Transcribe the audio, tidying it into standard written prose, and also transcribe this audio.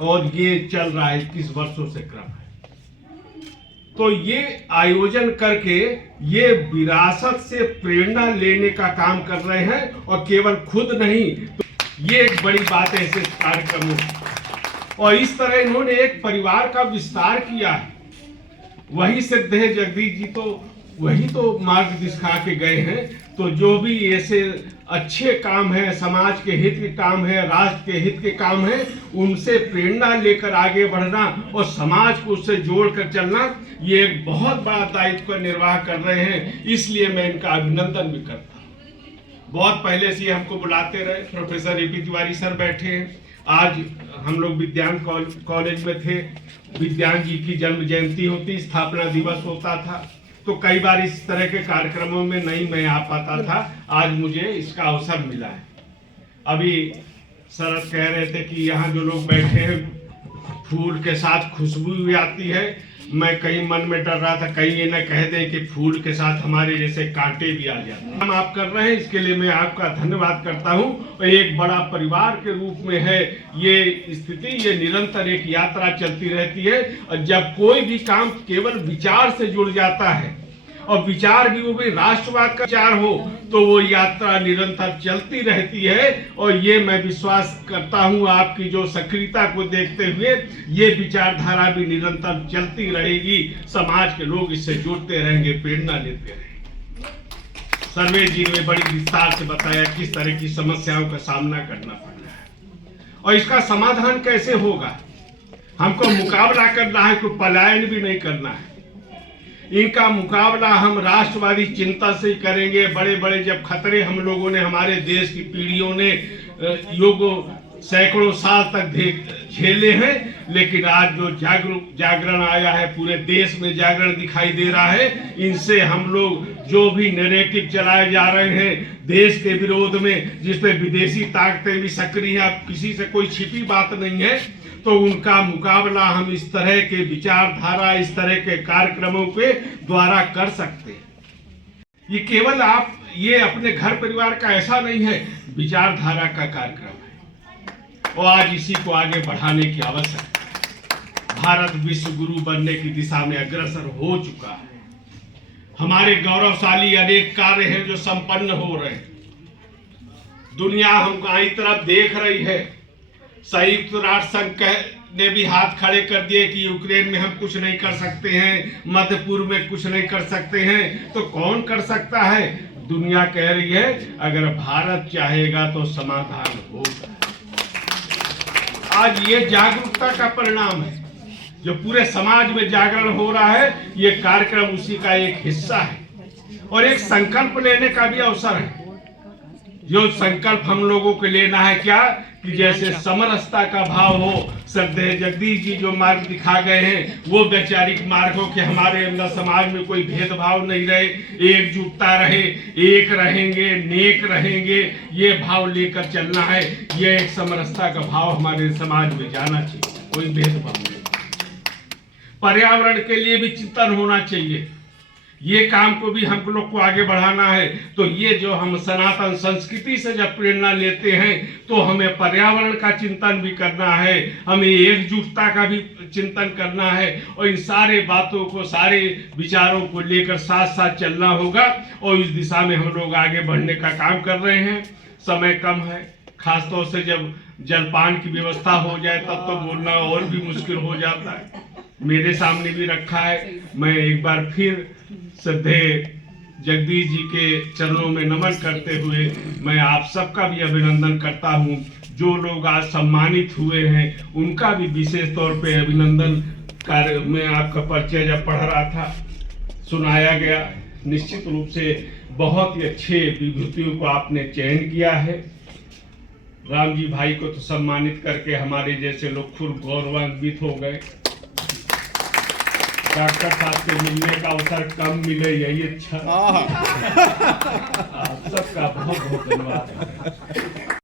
और ये चल रहा है 21 वर्षों से क्रम है। तो ये आयोजन करके ये विरासत से प्रेरणा लेने का काम कर रहे हैं, और केवल खुद नहीं, तो ये एक बड़ी बात है ऐसे कार्यक्रमों की। और इस तरह इन्होंने एक परिवार का विस्तार किया है। वही सिद्धे जगदीश जी तो वही तो मार्ग दिखा के गए हैं। तो जो भी ऐसे अच्छे काम है, समाज के हित के काम है, राष्ट्र के हित के काम है, उनसे प्रेरणा लेकर आगे बढ़ना और समाज को उससे जोड़कर चलना, ये एक बहुत बड़ा दायित्व का निर्वाह कर रहे हैं। इसलिए मैं इनका अभिनंदन भी करता हूँ। बहुत पहले से हमको बुलाते रहे। Professor AP. तिवारी सर बैठे हैं। आज हम लोग विज्ञान कॉलेज में थे, विज्ञान जी की जन्म जयंती होती, स्थापना दिवस होता था, तो कई बार इस तरह के कार्यक्रमों में नहीं मैं आ पाता था। आज मुझे इसका अवसर मिला है। अभी शरद कह रहे थे कि यहाँ जो लोग बैठे हैं फूल के साथ खुशबू भी आती है। मैं कहीं मन में डर रहा था कहीं ये न कह दें कि फूल के साथ हमारे जैसे कांटे भी आ जाते हैं। हम आप कर रहे हैं, इसके लिए मैं आपका धन्यवाद करता हूँ। और एक बड़ा परिवार के रूप में है ये स्थिति, ये निरंतर एक यात्रा चलती रहती है। और जब कोई भी काम केवल विचार से जुड़ जाता है, और विचार भी वो भी राष्ट्रवाद का विचार हो, तो वो यात्रा निरंतर चलती रहती है। और ये मैं विश्वास करता हूँ आपकी जो सक्रियता को देखते हुए ये विचारधारा भी निरंतर चलती रहेगी। समाज के लोग इससे जुड़ते रहेंगे, प्रेरणा लेते रहेंगे। सर्वे जी ने बड़ी विस्तार से बताया किस तरह की समस्याओं का सामना करना पड़ रहा है और इसका समाधान कैसे होगा। हमको मुकाबला करना है, कोई पलायन भी नहीं करना है। इनका मुकाबला हम राष्ट्रवादी चिंता से करेंगे। बड़े बड़े जब खतरे हम लोगों ने, हमारे देश की पीढ़ियों ने सैकड़ों साल तक झेले हैं, लेकिन आज जो जागरण आया है, पूरे देश में जागरण दिखाई दे रहा है। इनसे हम लोग जो भी नैरेटिव चलाए जा रहे हैं देश के विरोध में, जिसमें विदेशी ताकतें भी सक्रिय हैं, किसी से कोई छिपी बात नहीं है, तो उनका मुकाबला हम इस तरह के विचारधारा, इस तरह के कार्यक्रमों के द्वारा कर सकते हैं। ये केवल आप ये अपने घर परिवार का ऐसा नहीं है, विचारधारा का कार्यक्रम है और आज इसी को आगे बढ़ाने की आवश्यकता है। भारत विश्व गुरु बनने की दिशा में अग्रसर हो चुका है। हमारे गौरवशाली अनेक कार्य हैं जो संपन्न हो रहे हैं। दुनिया हमको आई तरफ देख रही है। संयुक्त राष्ट्र संघ ने भी हाथ खड़े कर दिए कि यूक्रेन में हम कुछ नहीं कर सकते हैं, मध्य पूर्व में कुछ नहीं कर सकते हैं, तो कौन कर सकता है। दुनिया कह रही है अगर भारत चाहेगा तो समाधान होगा। आज ये जागरूकता का परिणाम है जो पूरे समाज में जागरण हो रहा है। ये कार्यक्रम उसी का एक हिस्सा है और एक संकल्प लेने का भी अवसर है। जो संकल्प हम लोगों को लेना है क्या कि जैसे समरसता का भाव हो। श्रद्धेय जगदीश जी जो मार्ग दिखा गए हैं वो वैचारिक मार्ग हो कि हमारे अंदर समाज में कोई भेदभाव नहीं रहे, एकजुटता रहे, एक रहेंगे, नेक रहेंगे, ये भाव लेकर चलना है। ये एक समरसता का भाव हमारे समाज में जाना चाहिए, कोई भेदभाव नहीं। पर्यावरण के लिए भी चिंतन होना चाहिए। ये काम को भी हम लोग को आगे बढ़ाना है। तो ये जो हम सनातन संस्कृति से जब प्रेरणा लेते हैं तो हमें पर्यावरण का चिंतन भी करना है, हमें एकजुटता का भी चिंतन करना है और इन सारे बातों को, सारे विचारों को लेकर साथ साथ चलना होगा। और इस दिशा में हम लोग आगे बढ़ने का काम कर रहे हैं। समय कम है, खासतौर से जब जलपान की व्यवस्था हो जाए तब तो बोलना और भी मुश्किल हो जाता है। मेरे सामने भी रखा है। मैं एक बार फिर श्रद्धेय जगदीश जी के चरणों में नमन करते हुए मैं आप सबका भी अभिनंदन करता हूं। जो लोग आज सम्मानित हुए हैं उनका भी विशेष तौर पे अभिनंदन कार्य में आपका परिचय जब पढ़ रहा था सुनाया गया। निश्चित रूप से बहुत ही अच्छे विभूतियों को आपने चयन किया है। राम जी भाई को तो सम्मानित करके हमारे जैसे लोग खुद गौरवान्वित हो गए। डॉक्टर साहब से मिलने का अवसर कम मिले, यही अच्छा। आप सबका बहुत बहुत धन्यवाद।